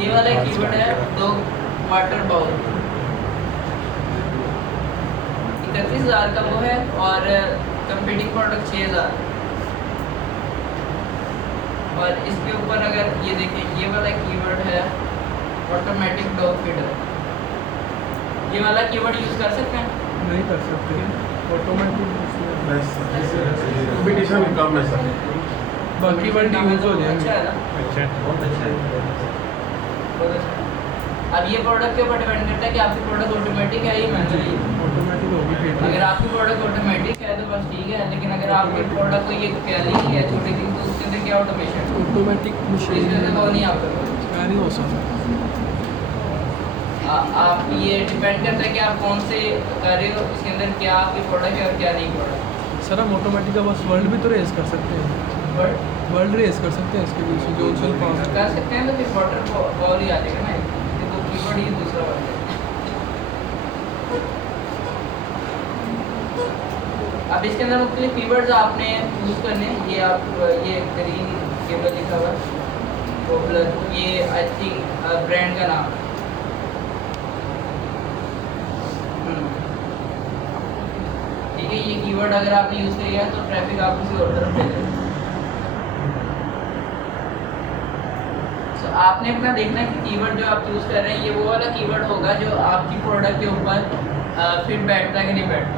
ये वाला कीवर्ड है डॉग वाटर बाउल, 31,000 का वो है और कंपीटिंग प्रोडक्ट 6,000। और इसके ऊपर अगर ये देखें, ये वाला कीवर्ड है ऑटोमेटिक डॉग फीडर। ये वाला कीवर्ड यूज़ कर सकते हैं? नहीं कर सकते, ऑटोमेटिक कंपटीशन कम है सर। बाकी वर्ड यूज हो अच्छा जाएंगे। है ना? अच्छा, बहुत अच्छा है। बहुत अच्छा। अब ये प्रोडक्ट के ऊपर डिपेंड करता है कि आपकी प्रोडक्ट ऑटोमेटिक है या मैनुअली है। ऑटोमेटिक होगी फिर। अगर आपकी प्रोडक्ट ऑटोमेटिक है तो बस ठीक है, लेकिन अगर आपकी प्रोडक्ट को ये कैली है छोटी सी, तो उसके अंदर क्या ऑटोमेशन, ऑटोमेटिक इसके अंदर वो नहीं आपका। नहीं हो सकता। आप ये डिपेंड करता है कि आप कौन से कर रहे हो, इसके अंदर क्या आपकी प्रोडक्ट है और क्या नहीं प्रोडक्ट। सर हम ऑटोमेटिक का बस वर्ल्ड भी तो रेस कर सकते हैं, बट वर्ल्ड रेस कर सकते हैं इसके बीच में जो चल पास। कर सकते हैं तो फिर वाटर बॉल ही आ जाएगा ना, ये तो कीवर्ड ही दूसरा बन जाएगा। अब इसके अंदर मुख्तलिफ कीवर्ड्स आपने यूज़ करने हैं। ये आप ये ग्रीन केबल लिखा हुआ है पॉपुलर, ये आई थिंक ब्रांड का नाम है। ठीक है, ये कीवर्ड अगर आपने यूज़ किया है तो ट्रैफिक आप किसी और तरफ भेजेगा। आपने अपना देखना है कि कीवर्ड जो आप यूज़ कर रहे हैं ये वो वाला कीवर्ड होगा जो आपकी प्रोडक्ट के ऊपर फिट बैठता है कि नहीं बैठता।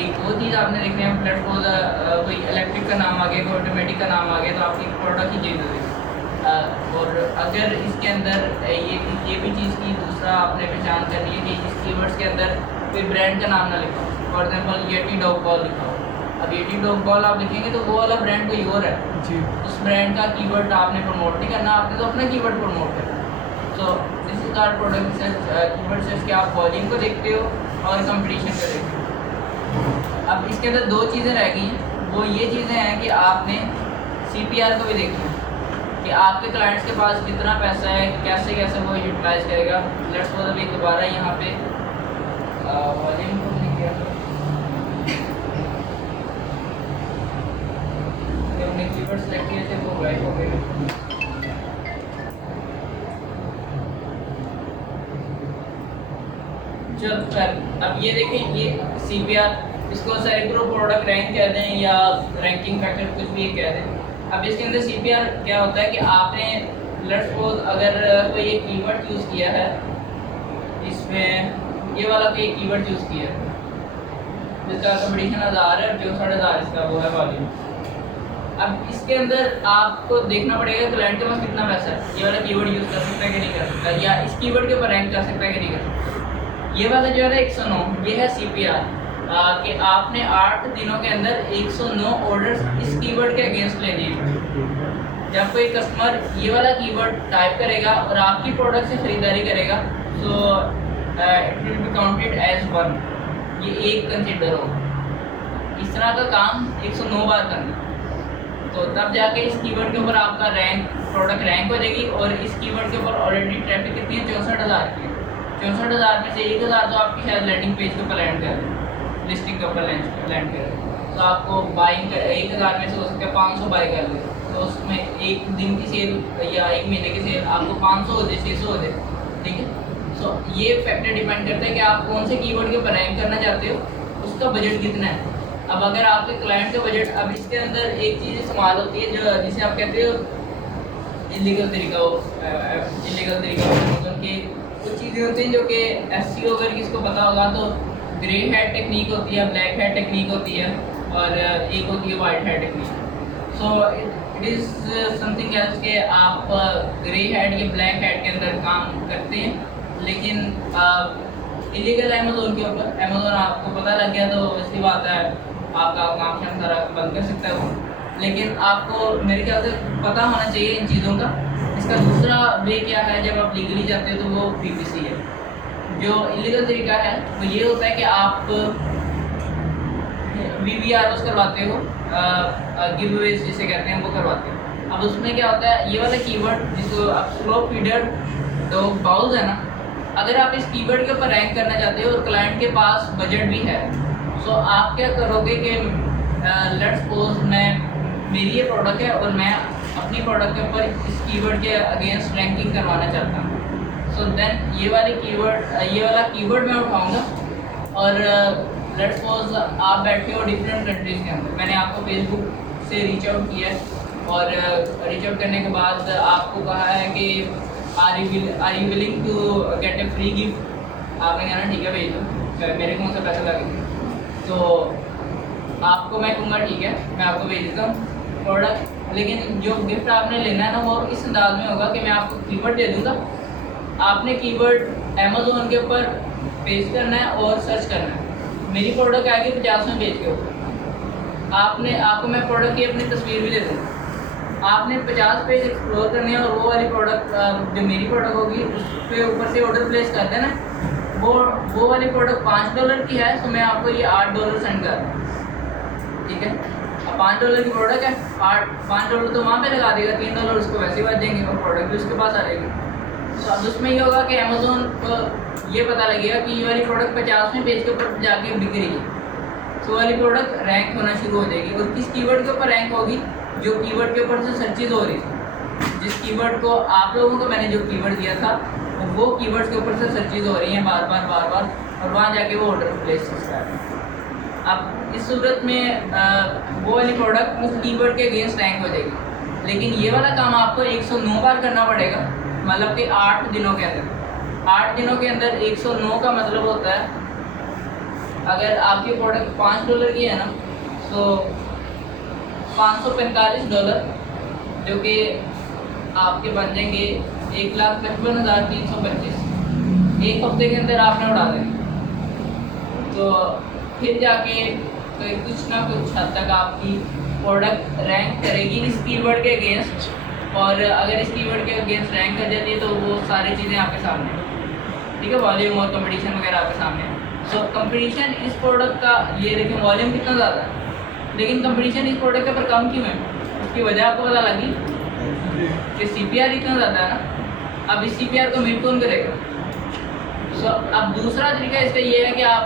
एक वो चीज़ आपने देखनी है, प्लेटफॉर्म कोई इलेक्ट्रिक का नाम आ गया, कोई ऑटोमेटिक का नाम आ गया, तो आपकी प्रोडक्ट ही चेंज हो गई। और अगर इसके अंदर ये भी चीज़ की दूसरा आपने पहचान करनी है कि इस कीवर्ड्स के अंदर कोई ब्रांड का नाम ना लिखा हो। For example Yeti dog ball लिखा हो, अब येटी डॉग बॉल आप लिखेंगे तो वो वाला ब्रांड कोई और है, जी उस ब्रांड का कीवर्ड आपने प्रमोट नहीं करना, आपने तो अपना कीवर्ड प्रमोट करना। So this is our product search, keyword search के आप वॉल्यूम को देखते हो और कंपटीशन को देखते हो। अब इसके अंदर दो चीज़ें रह गई हैं, वो ये चीज़ें हैं कि आपने CPR को भी देखना है कि आपके क्लाइंट्स के पास कितना पैसा है, कैसे कैसे वो यूटिलाइज करेगा। लेट्स सपोज अभी दोबारा यहाँ पे वॉल्यूम को नहीं किया, हमने कीवर्ड सेलेक्ट किए थे वो गायब हो गए। चल खैर, अब ये देखें, ये CPR, इसको सैकड़ों प्रोडक्ट रैंक कह दें या रैंकिंग फैक्टर कुछ भी कह दें। अब इसके अंदर CPR क्या होता है कि आपने लेट्स सपोज अगर कोई एक कीवर्ड यूज़ किया है, इसमें ये वाला कोई कीवर्ड यूज़ किया है जिसका कंपटीशन 1000 है, 64,000 इसका वो है वॉल्यूम। अब इसके अंदर आपको देखना पड़ेगा क्लाइंट के पास कितना पैसा है, ये वाला कीवर्ड यूज़ कर सकता है कि नहीं कर सकता, या इस कीवर्ड के ऊपर रैंक कर सकता है कि नहीं कर सकता। ये वाला जो है ना 109, ये है CPR कि आपने 8 दिनों के अंदर 109 ऑर्डर्स इस कीवर्ड के अगेंस्ट लेने हैं। जब कोई कस्टमर ये वाला कीवर्ड टाइप करेगा और आपकी प्रोडक्ट से ख़रीदारी करेगा तो it will be counted as 1, ये एक कंसिडर होगा। इस तरह का काम 109 बार करना, तो तब जाके इस कीवर्ड के ऊपर आपका प्रोडक्ट रैंक हो जाएगी। और इस कीवर्ड के ऊपर ऑलरेडी ट्रैफिक कितनी है, 64,000 की। 64,000 में से 1,000 तो आपकी शायद लैंडिंग पेज के ऊपर लैंड कर रहे हैं, लिस्टिंग के ऊपर लैंड कर रहे हैं, तो आपको बाइंग 1,000 में से हो सकता है 500 बाई कर ले, तो उसमें एक दिन की सेल या एक महीने की सेल आपको 500 हो जाए, 600 हो जाए। ठीक है, सो ये फैक्टर डिपेंड करता है कि आप कौन से कीवर्ड के ऊपर रैंक करना चाहते हो, उसका बजट कितना है। अब अगर आपके क्लाइंट का बजट, अब इसके अंदर एक चीज़ इस्तेमाल होती है जो जिसे आप कहते हो इलीगल तरीका हो, इलीगल तरीका उनके कुछ चीज़ें होती हैं जो कि SEO अगर किसको पता होगा तो ग्रे हेड टेक्निक होती है, ब्लैक हेड टेक्निक होती है, और एक होती है white head technique. So it is something else के आप ग्रे हेड या ब्लैक हेड के अंदर काम करते हैं, लेकिन इलीगल अमेज़ोन के ऊपर, अमेज़ोन आपको पता लग गया तो इसकी बात है आपका काम शाम सारा बंद कर सकता है वो, लेकिन आपको मेरे ख्याल से पता होना चाहिए इन चीज़ों का। इसका दूसरा वे क्या है, जब आप लीगली जाते हो तो वो PPC है। जो इलीगल तरीका है वो ये होता है कि आप VVROs करवाते हो, गिव अवेज जिसे कहते हैं वो करवाते हो। अब उसमें क्या होता है, ये वाला कीवर्ड जिसको आप स्लो फीडर डॉग बाउल्स है ना, अगर आप इस कीवर्ड के ऊपर रैंक करना चाहते हो और क्लाइंट के पास बजट भी है, सो आप क्या करोगे कि लेट्स सपोज मैं मेरी ये प्रोडक्ट है और मैं अपनी प्रोडक्ट के ऊपर इस कीवर्ड के अगेंस्ट रैंकिंग करवाना चाहता हूँ। सो देन ये वाला कीवर्ड मैं उठाऊँगा और लेट्स सपोज आप बैठे हो डिफरेंट कंट्रीज़ के अंदर, मैंने आपको फेसबुक से रीच आउट किया है और रीच आउट करने के बाद आपको कहा है कि are you willing to get a free gift. आपने कहना ठीक है भेज दो, मेरे को उनसे पैसे लगेंगे। तो आपको मैं कहूँगा ठीक है मैं आपको भेज देता हूँ प्रोडक्ट, लेकिन जो गिफ्ट आपने लेना है ना वो इस अंदाज में होगा कि मैं आपको कीवर्ड दे दूँगा, आपने कीवर्ड अमेज़ोन के ऊपर पेस्ट करना है और सर्च करना है। मेरी प्रोडक्ट आएगी 50वें पेज के ऊपर, आपको मैं प्रोडक्ट की अपनी तस्वीर भी दे दूँगा, आपने 50 पेज एक्सप्लोर करने हैं और वो वाली प्रोडक्ट जो मेरी प्रोडक्ट होगी उस पे ऊपर से ऑर्डर प्लेस कर देना। वो वाली प्रोडक्ट $5 की है तो मैं आपको ये $8 सेंड कर दूँ, ठीक है। अब $5 की प्रोडक्ट है, $5 तो वहाँ पे लगा देगा, $3 उसको वैसे ही बच जाएंगे और प्रोडक्ट भी उसके पास आ जाएगी। तो अब उसमें ये होगा कि अमेज़ोन को ये पता लगेगा कि ये वाली प्रोडक्ट 50वें पेज के ऊपर जाके बिक रही है, तो वाली प्रोडक्ट रैंक होना शुरू हो जाएगी। और किस कीवर्ड के ऊपर रैंक होगी? जो कीवर्ड के ऊपर से सर्चेज हो रही थी, जिस कीवर्ड को आप लोगों को मैंने जो कीवर्ड दिया था वो कीवर्ड्स के ऊपर से सर्चेज हो रही हैं बार बार और वहाँ जाके वो ऑर्डर प्लेस होता है। अब इस सूरत में वो वाली प्रोडक्ट उस कीवर्ड के अगेंस्ट रैंक हो जाएगी। लेकिन ये वाला काम आपको 109 बार करना पड़ेगा, मतलब कि 8 दिनों के अंदर। 8 दिनों के अंदर 109 का मतलब होता है अगर आपकी प्रोडक्ट $5 की है ना तो $545 जो कि आपके बन जाएंगे 1,55,325। एक हफ्ते के अंदर आपने उड़ा देंगे। तो फिर जाके तो कुछ ना कुछ हद तक आपकी प्रोडक्ट रैंक करेगी इस कीवर्ड के अगेंस्ट, और अगर इस कीवर्ड के अगेंस्ट रैंक कर जाती है तो वो सारी चीज़ें आपके सामने, ठीक है, वॉल्यूम और कंपटीशन वगैरह आपके सामने। सो कंपटीशन इस प्रोडक्ट का ये देखिए वॉल्यूम कितना ज़्यादा है, लेकिन कंपटीशन इस प्रोडक्ट के ऊपर कम क्यों है? उसकी वजह आपको पता लगी कि CPR इतना ज़्यादा है ना। अब इस CPR को मीट कौन करेगा? सो अब दूसरा तरीका इसका ये है कि आप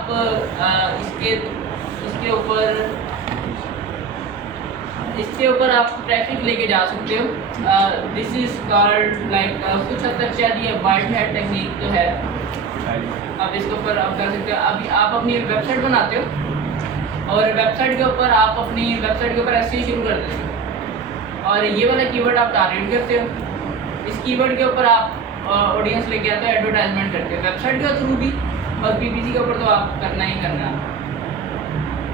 इसके ऊपर आप ट्रैफिक लेके जा सकते हो। दिस इज कॉल्ड लाइक कुछ हद तक शायद ये वाइट हैट टेक्निक जो है, अब इसके ऊपर आप कर सकते हो। अभी आप अपनी वेबसाइट बनाते हो और वेबसाइट के ऊपर आप अपनी वेबसाइट के ऊपर ऐसे शुरू कर देते हो और ये वाला कीवर्ड आप टारगेट करते हो। इस कीवर्ड के ऊपर आप ऑडियंस लेके आते हो, एडवर्टाइजमेंट करते हो वेबसाइट के थ्रू भी, और PPC के ऊपर तो आप करना ही करना है।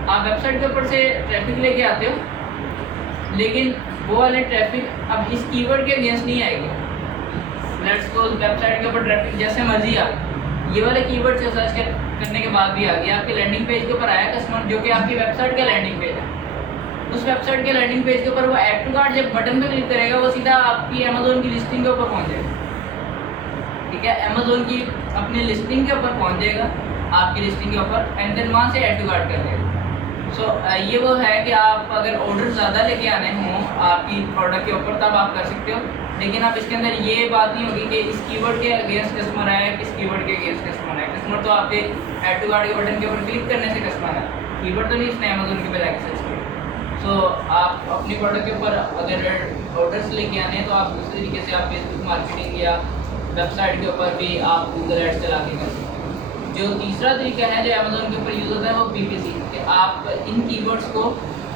आप वेबसाइट के ऊपर से ट्रैफिक लेके आते हो, लेकिन वो वाले ट्रैफिक अब इस कीवर्ड के अगेंस्ट नहीं आएगी। लेट्स सपोज वेबसाइट के ऊपर ट्रैफिक जैसे मर्जी आ, ये वाले कीवर्ड से सर्च करने के बाद भी आ गया, आपके लैंडिंग पेज के ऊपर आया कस्टमर जो कि आपकी वेबसाइट का लैंडिंग पेज है। उस वेबसाइट के लैंडिंग पेज के ऊपर वो ऐड टू कार्ट जब बटन पे क्लिक करेगा वो सीधा आपकी अमेज़ोन की लिस्टिंग के ऊपर पहुँच जाएगा, ठीक है। अमेज़ोन की अपनी लिस्टिंग के ऊपर पहुँच जाएगा, आपकी लिस्टिंग के ऊपर, एंड देन वहाँ से ऐड टू कार्ट कर देगा। सो ये वो है कि आप अगर ऑर्डर ज़्यादा लेके आने हों आपकी प्रोडक्ट के ऊपर तब आप कर सकते हो, लेकिन आप इसके अंदर ये बात नहीं होगी कि इस कीवर्ड के अगेंस्ट कस्टमर आया, किस कीवर्ड के अगेंस्ट कस्टमर आया। कस्टमर तो आपके ऐड टू कार्ट के बटन के ऊपर क्लिक करने से कस्टमर है, कीवर्ड तो नहीं इसने अमेज़ोन के बजाय सर्च किया। सो आप अपनी प्रोडक्ट के ऊपर अगर ऑर्डर्स लेके आने हैं तो आप दूसरे तरीके से आप फेसबुक मार्केटिंग या वेबसाइट के ऊपर भी आप गूगल एड्स चला के कर सकते हैं। जो तीसरा तरीका है जो अमेज़ोन के ऊपर यूज़ होता है वो PPC, कि आप इन कीवर्ड्स को,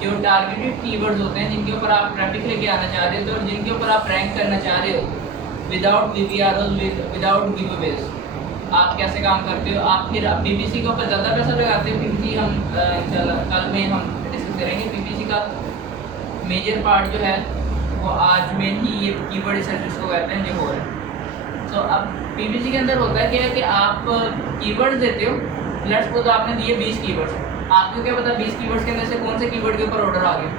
जो टारगेटेड कीवर्ड्स होते हैं जिनके ऊपर आप ट्रैफिक लेके आना चाह रहे हो और जिनके ऊपर आप रैंक करना चाह रहे हो विदाउट PPR, विदाउट गिवअवेज, आप कैसे काम करते हो? आप फिर PPC के ऊपर ज़्यादा पैसा लगाते हो। PPC हम कल में हम डिस्कस करेंगे। PPC का मेजर पार्ट जो है वो आज में ही ये कीवर्ड सर्विस को कहते हैं जो हो रहा है। तो अब PPC के अंदर होता है क्या है कि आप कीवर्ड्स देते हो। लेट्स सपोज आपने दिए 20 कीवर्ड्स, आपको क्या पता 20 कीवर्ड्स के अंदर से कौन से कीवर्ड के ऊपर ऑर्डर आ गया।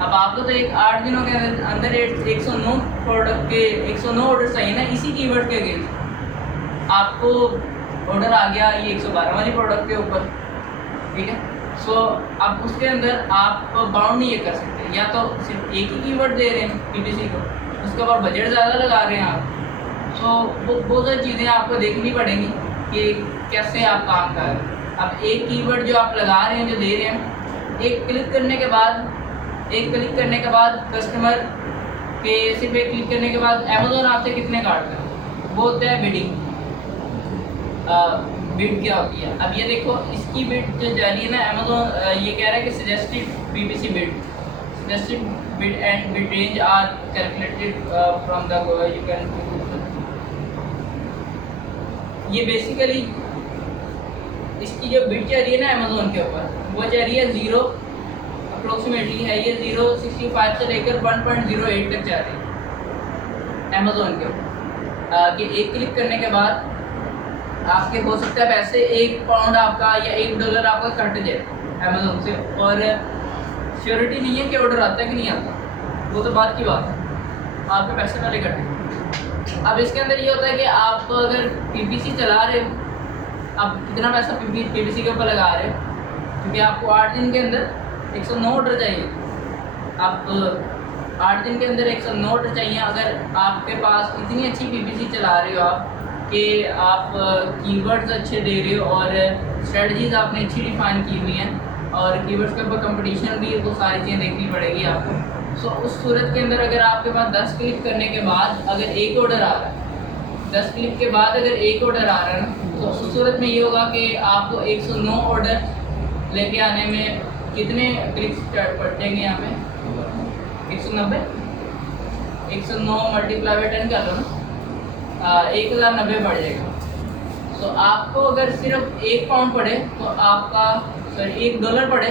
अब आपको तो एक 8 दिनों के अंदर 109 प्रोडक्ट के 109 ऑर्डर चाहिए ना इसी कीवर्ड के अगेंस्ट। आपको ऑर्डर आ गया ये 112 वाली प्रोडक्ट के ऊपर, ठीक है। सो अब उसके अंदर आप बाउंड नहीं ये कर सकते, या तो सिर्फ एक ही कीवर्ड दे रहे हैं PPC को, उसके ऊपर बजट ज़्यादा लगा रहे हैं आप। सो वो बहुत सारी चीज़ें आपको देखनी पड़ेंगी कि कैसे आप काम कर रहे हैं। अब एक कीवर्ड जो आप लगा रहे हैं, जो दे रहे हैं, एक क्लिक करने के बाद एक क्लिक करने के बाद कस्टमर के सिर्फ एक क्लिक करने के बाद अमेज़ोन आपसे कितने काटता है, वो होता है बिडिंग। बिड क्या होती है, अब ये देखो इसकी बिड जो जा रही है ना, अमेज़ोन ये कह रहा है कि suggested PPC bid, suggested bid and bid range are calculated from the you can. ये बेसिकली इसकी जो बिड जा रही है ना अमेज़ोन के ऊपर, वो जा रही है 0 अप्रोक्सीमेटली है ये 0.65 से लेकर 1.08 तक जा रही है अमेज़ोन के ऊपर। कि एक क्लिक करने के बाद आपके हो सकता है पैसे £1 आपका या $1 आपका कट जाए अमेज़ोन से, और श्योरिटी नहीं है कि ऑर्डर आता है कि नहीं आता, वो तो बात की बात है, आपके पैसे पहले कटे। अब इसके अंदर ये होता है कि आप अगर पीपीसी चला रहे हो, आप कितना पैसा पीपीसी के ऊपर लगा रहे हो, क्योंकि आपको 8 दिन के अंदर 109 ऑर्डर चाहिए। आप 8 दिन के अंदर 109 ऑर्डर चाहिए। अगर आपके पास इतनी अच्छी पीपीसी चला रहे हो आप कि आप कीवर्ड्स अच्छे दे रहे हो और स्ट्रेटजीज आपने अच्छी डिफाइन की हुई हैं, और कीवर्ड्स के ऊपर कंपटीशन भी, वो सारी चीज़ें देखनी पड़ेगी आपको। सो उस सूरत के अंदर अगर आपके पास 10 क्लिक करने के बाद अगर एक ऑर्डर आ रहा है, 10 क्लिक के बाद अगर एक ऑर्डर आ रहा है ना, तो उस सूरत में ये होगा कि आपको 109 ऑर्डर लेके आने में कितने क्लिक्स पड़ जाएंगे यहाँ पे, 190, 109 मल्टीप्लाई बाई 10 कर लो ना, 1090 बढ़ जाएगा। तो आपको अगर सिर्फ £1 पड़े तो आपका $1 पड़े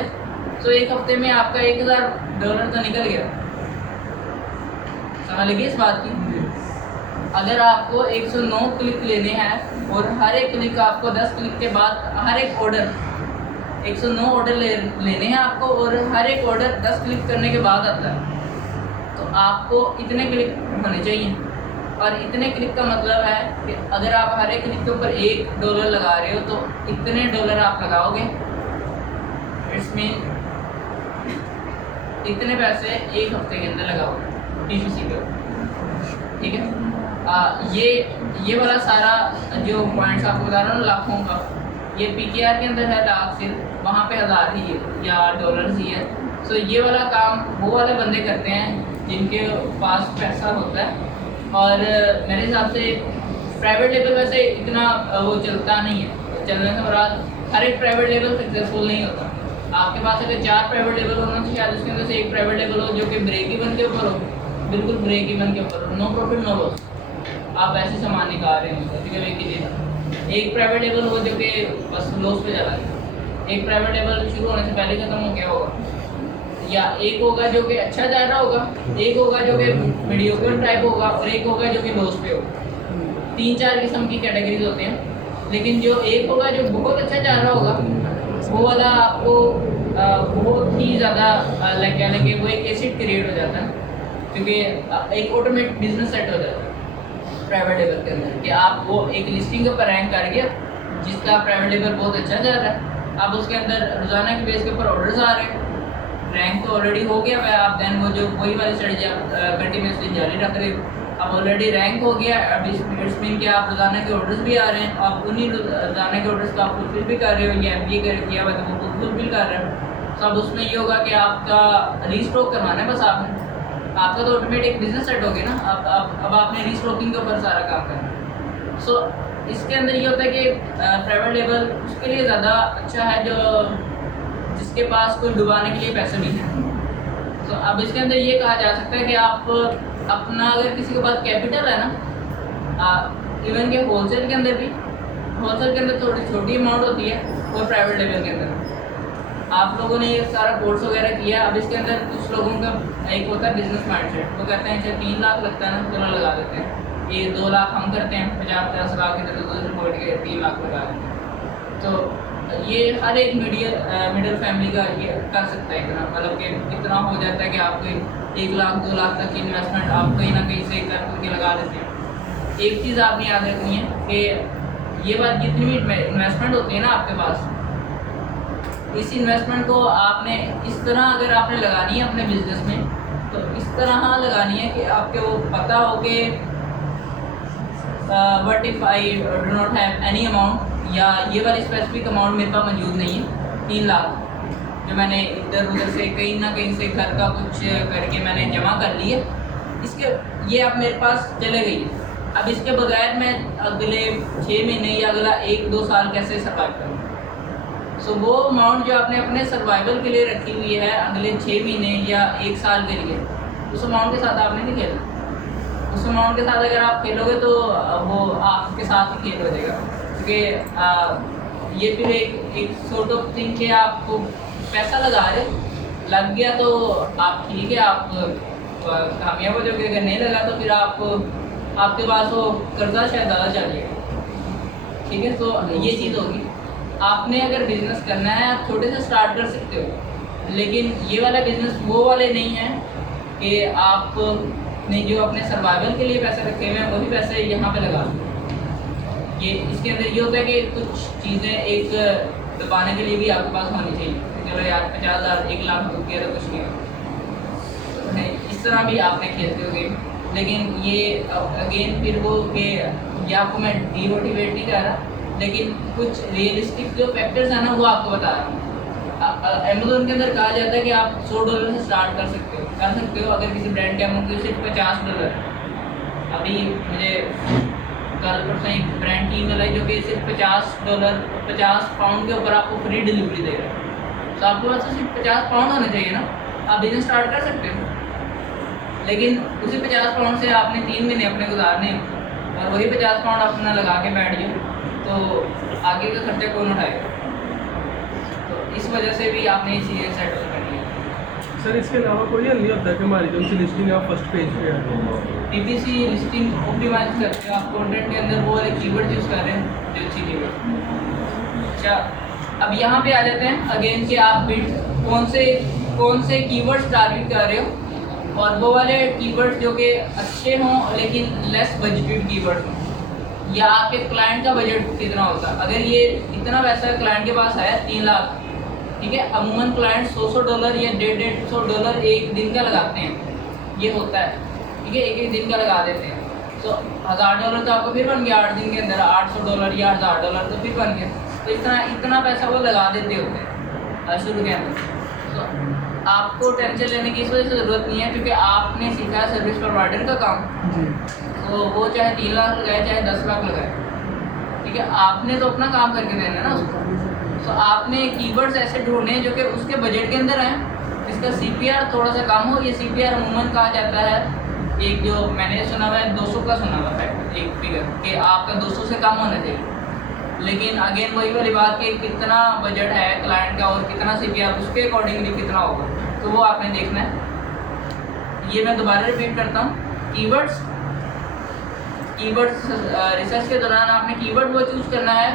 तो एक हफ्ते में आपका $1000 तो निकल गया। समझ लगी इस बात की? अगर आपको 109 क्लिक लेने हैं और हर एक क्लिक आपको 10 क्लिक के बाद हर एक ऑर्डर 109 ऑर्डर लेने हैं आपको, और हर एक ऑर्डर 10 क्लिक करने के बाद आता है, तो आपको इतने क्लिक होने चाहिए। और इतने क्लिक का मतलब है कि अगर आप हर एक क्लिक के ऊपर $1 लगा रहे हो तो इतने डॉलर आप लगाओगे, इट्स मीन इतने पैसे एक हफ्ते के अंदर लगाओगे पीपीसी के ऊपर, ठीक है। ये वाला सारा जो पॉइंट्स आपको बता रहा हूँ लाखों का, ये पीकेआर के अंदर है लाख सिर्फ, वहाँ पे हज़ार ही है या डॉलर्स ही है। सो ये वाला काम वो वाले बंदे करते हैं जिनके पास पैसा होता है, और मेरे हिसाब से प्राइवेट लेवल वैसे इतना वो चलता नहीं है। चलने से मुराद हर एक प्राइवेट लेवल सक्सेसफुल नहीं होता। आपके पास अगर 4 प्राइवेट लेवल होना तो शायद उसके अंदर से एक प्राइवेट लेवल हो जो कि ब्रेक इवन के ऊपर हो, बिल्कुल ब्रेक इवन के ऊपर हो, नो प्रॉफिट नो लॉस, आप ऐसे सामान निकाल रहे हैं कभी के लिए। एक प्राइवेट लेवल हो जो कि बस लॉस पे चला गया, एक प्राइवेट लेवल शुरू होने से पहले खत्म हो गया होगा, या एक होगा जो कि अच्छा जा रहा होगा, एक होगा जो कि मीडियोकर टाइप होगा, और एक होगा जो कि लॉस पे होगा। 3-4 किस्म की कैटेगरीज होते हैं, लेकिन जो एक होगा जो बहुत अच्छा जा रहा होगा वो वाला आपको बहुत ही ज़्यादा लाइक क्या कि वो एक एसिड क्रिएट हो जाता है, क्योंकि एक ऑटोमेटिक बिजनेस सेट हो जाता है प्राइवेट लेवल के अंदर कि आप वो एक लिस्टिंग के ऊपर रैंक कर गया जिसका प्राइवेट लेवल बहुत अच्छा जा रहा है, अब उसके अंदर रोज़ाना के बेस के ऊपर ऑर्डर्स आ रहे हैं, रैंक तो ऑलरेडी हो गया है, आप देन वो जो वही वाली स्ट्रेटजी आप कंटिन्यूसली जारी रख रहे हो, अब ऑलरेडी रैंक हो गया। अब इट्स मीन कि आप रोज़ाना के ऑर्डर्स भी आ रहे हैं, आप उन्हीं रोज़ाना के ऑर्डर्स को आप फुलफिल भी कर रहे हो, या एम किया हुआ तो वो फुलफिल कर रहे हो। तो अब उसमें ये होगा कि आपका रीस्टॉक करवाना है बस आपने, आपका तो ऑटोमेटिक बिजनेस सेट हो गया ना, अब आपने रीस्टॉकिंग के ऊपर सारा काम करना है। सो इसके अंदर ये होता है कि प्राइवेट लेवल उसके लिए ज़्यादा अच्छा है जो जिसके पास कोई डुबाने के लिए पैसे नहीं है। तो अब इसके अंदर ये कहा जा सकता है कि आप अपना अगर किसी के पास कैपिटल है ना, इवन के होलसेल के अंदर भी, होलसेल के अंदर थोड़ी छोटी अमाउंट होती है और प्राइवेट लेवल के अंदर आप लोगों ने ये सारा कोर्स वगैरह किया। अब इसके अंदर कुछ लोगों का एक होता है बिजनेस माइंडसेट, वो कहते हैं चाहे 3 लाख लगता है ना चलो लगा देते हैं, ये 2 लाख हम करते हैं, 50-50 लाख इधर उधर बोल के 3 लाख लगा देते हैं। तो ये हर एक मिडिल फैमिली का ये कर सकता है इतना, मतलब कि इतना हो जाता है कि आपको 1 लाख 2 लाख तक की इन्वेस्टमेंट आप कहीं ना कहीं से करके लगा देते हैं। एक चीज़ आपने याद रखनी है कि ये बात जितनी भी इन्वेस्टमेंट होती है ना आपके पास, इस इन्वेस्टमेंट को आपने इस तरह अगर आपने लगानी है अपने बिजनेस में, तो इस तरह लगानी है कि आपको वो पता हो कि what if I do not have any amount, या ये वाली स्पेसिफिक अमाउंट मेरे पास मौजूद नहीं है 3 लाख, जो मैंने इधर उधर से कहीं ना कहीं से घर का कुछ करके मैंने जमा कर ली है, इसके ये अब मेरे पास चले गई है। अब इसके बगैर मैं अगले 6 महीने या अगला 1-2 साल कैसे सर्वाइव करूँ? सो वो अमाउंट जो आपने अपने सर्वाइवल के लिए रखी हुई है अगले 6 महीने या 1 साल के लिए, उस अमाउंट के साथ आपने नहीं खेलना। उस अमाउंट के साथ अगर आप खेलोगे तो वो आपके साथ ही खेल हो जाएगा, क्योंकि ये फिर एक सॉर्ट ऑफ थिंग कि आपको पैसा लगा रहे, लग गया तो आप ठीक है, आप कामयाब हो जाओगे। अगर नहीं लगा तो फिर आपके पास वो कर्जा शायद ज़्यादा चल जाएगा। ठीक है, तो ये चीज़ होगी। आपने अगर बिज़नेस करना है आप छोटे से स्टार्ट कर सकते हो, लेकिन ये वाला बिज़नेस वो वाले नहीं है कि आपने जो अपने सर्वाइवल के लिए पैसे रखे हुए हैं वही पैसे यहाँ पे लगा। ये इसके अंदर ये होता है कि कुछ चीज़ें एक दबाने के लिए भी आपके पास होनी चाहिए। चलो यार 50,000 1 लाख रुपये तो कुछ नहीं होगा, इस तरह भी आपने खेलते हो गेम। लेकिन ये अगेन फिर वो कि ये आपको मैं डीमोटिवेट नहीं कर रहा, लेकिन कुछ रियलिस्टिक जो फैक्टर्स हैं ना वो आपको बता रहा हूँ। अमेज़ोन के अंदर कहा जाता है कि आप $100 से स्टार्ट कर सकते हो अगर किसी ब्रांड के अमाउंट की सिर्फ $50। अभी मुझे कल परसों एक ब्रांड टीम मिलाई जो कि सिर्फ £50 के ऊपर आपको फ्री डिलीवरी दे रहा है। तो आपके पास तो सिर्फ £50 होने चाहिए ना, आप बिजनेस स्टार्ट कर सकते हो। लेकिन उसी £50 से आपने 3 महीने अपने गुजारने हैं और वही £50 अपना लगा के बैठ जाओ तो आगे का खर्चा कौन उठाएगा? तो इस वजह से भी आपने ये चीज़ें सेटल करनी है। सर इसके अलावा कोई हल नहीं होता कि हमारी जो सी लिस्टिंग आप फर्स्ट पेज पे है, PPC लिस्टिंग ऑप्टिमाइज करते हो आप कंटेंट के अंदर वो वाले कीवर्ड यूज़ कर रहे हैं जो अच्छी कीवर्ड। अच्छा, अब यहाँ पे आ जाते हैं अगेन कि आप बिट कौन से कीवर्ड्स टारगेट कर रहे हो और वो वाले कीवर्ड्स जो कि अच्छे हों लेकिन लेस बजटेड कीवर्ड हों, या आपके क्लाइंट का बजट कितना होता है। अगर ये इतना पैसा क्लाइंट के पास है 3 लाख, ठीक है, अमूमन क्लाइंट $100 या $150 एक दिन का लगाते हैं, ये होता है, ठीक है, एक दिन का लगा देते हैं। तो $1000 तो आपको फिर बन गया 8 दिन के अंदर, $800 या $1000 तो फिर बन गया। तो इतना पैसा वो लगा देते होते हैं शुरू के अंदर। तो आपको टेंशन लेने की इस वजह से ज़रूरत नहीं है, क्योंकि आपने सीखा है सर्विस प्रोवाइडर का काम, तो वो चाहे 3 लाख लगाए चाहे 10 लाख लगाए, ठीक है, आपने तो अपना काम करके देना है ना उसको। तो आपने कीवर्ड्स ऐसे ढूंढने हैं जो कि उसके बजट के अंदर हैं, जिसका CPR थोड़ा सा कम हो। ये CPR अमूमन कहा जाता है, एक जो मैंने सुना हुआ है 200 का सुना हुआ है एक फिगर कि आपका 200 से कम होना चाहिए। लेकिन अगेन वही वाली बात कि कितना बजट है क्लाइंट का और कितना CPR उसके अकॉर्डिंगली कितना होगा, तो वो आपने देखना है। ये मैं दोबारा रिपीट करता हूँ, कीवर्ड्स रिसर्च के दौरान आपने कीवर्ड वो चूज़ करना है,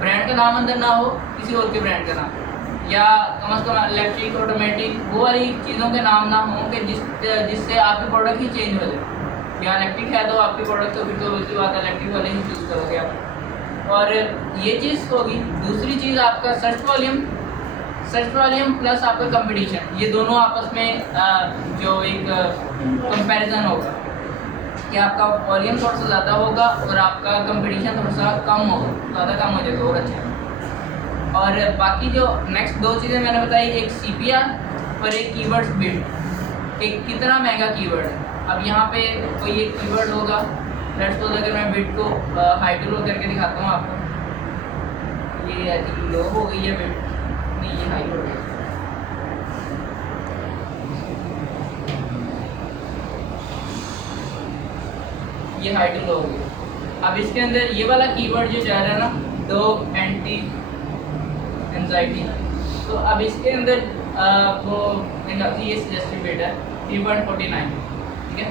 ब्रांड का नाम अंदर ना हो किसी और के ब्रांड का नाम, या कम से कम इलेक्ट्रिक ऑटोमेटिक वो वाली चीज़ों के नाम ना हों कि जिससे आपकी प्रोडक्ट ही चेंज हो जाए। या इलेक्ट्रिक है तो आपकी प्रोडक्ट तो फिर तो उसकी बात इलेक्ट्रिक वाले ही चूज़ करोगे आप। और ये चीज़ होगी। दूसरी चीज़ आपका सर्च वॉल्यूम प्लस आपका कंपटीशन, ये दोनों आपस में जो एक कंपैरिजन होगा कि आपका वॉल्यूम थोड़ा सा ज़्यादा होगा और आपका कंपटीशन थोड़ा सा कम होगा, ज़्यादा कम हो जाएगा और अच्छा। और बाकी जो नेक्स्ट 2 चीज़ें मैंने बताई, एक CPR और एक कीवर्ड्स बिड, कि कितना महंगा कीवर्ड है। अब यहाँ पे कोई एक कीवर्ड होगा, लेट्स सपोज अगर मैं बिड को हाई टू लो करके दिखाता हूँ आपको, ये आई थिंक लो हो गई है बिड, नहीं ये हाई हो गई, ये हाई टू लो हो गई। अब इसके अंदर ये वाला कीवर्ड जो जा रहा है ना, डॉग एंटी एंजाइटी, तो अब इसके अंदर वो ये सजेस्टेड बिड है 3.49, ठीक है।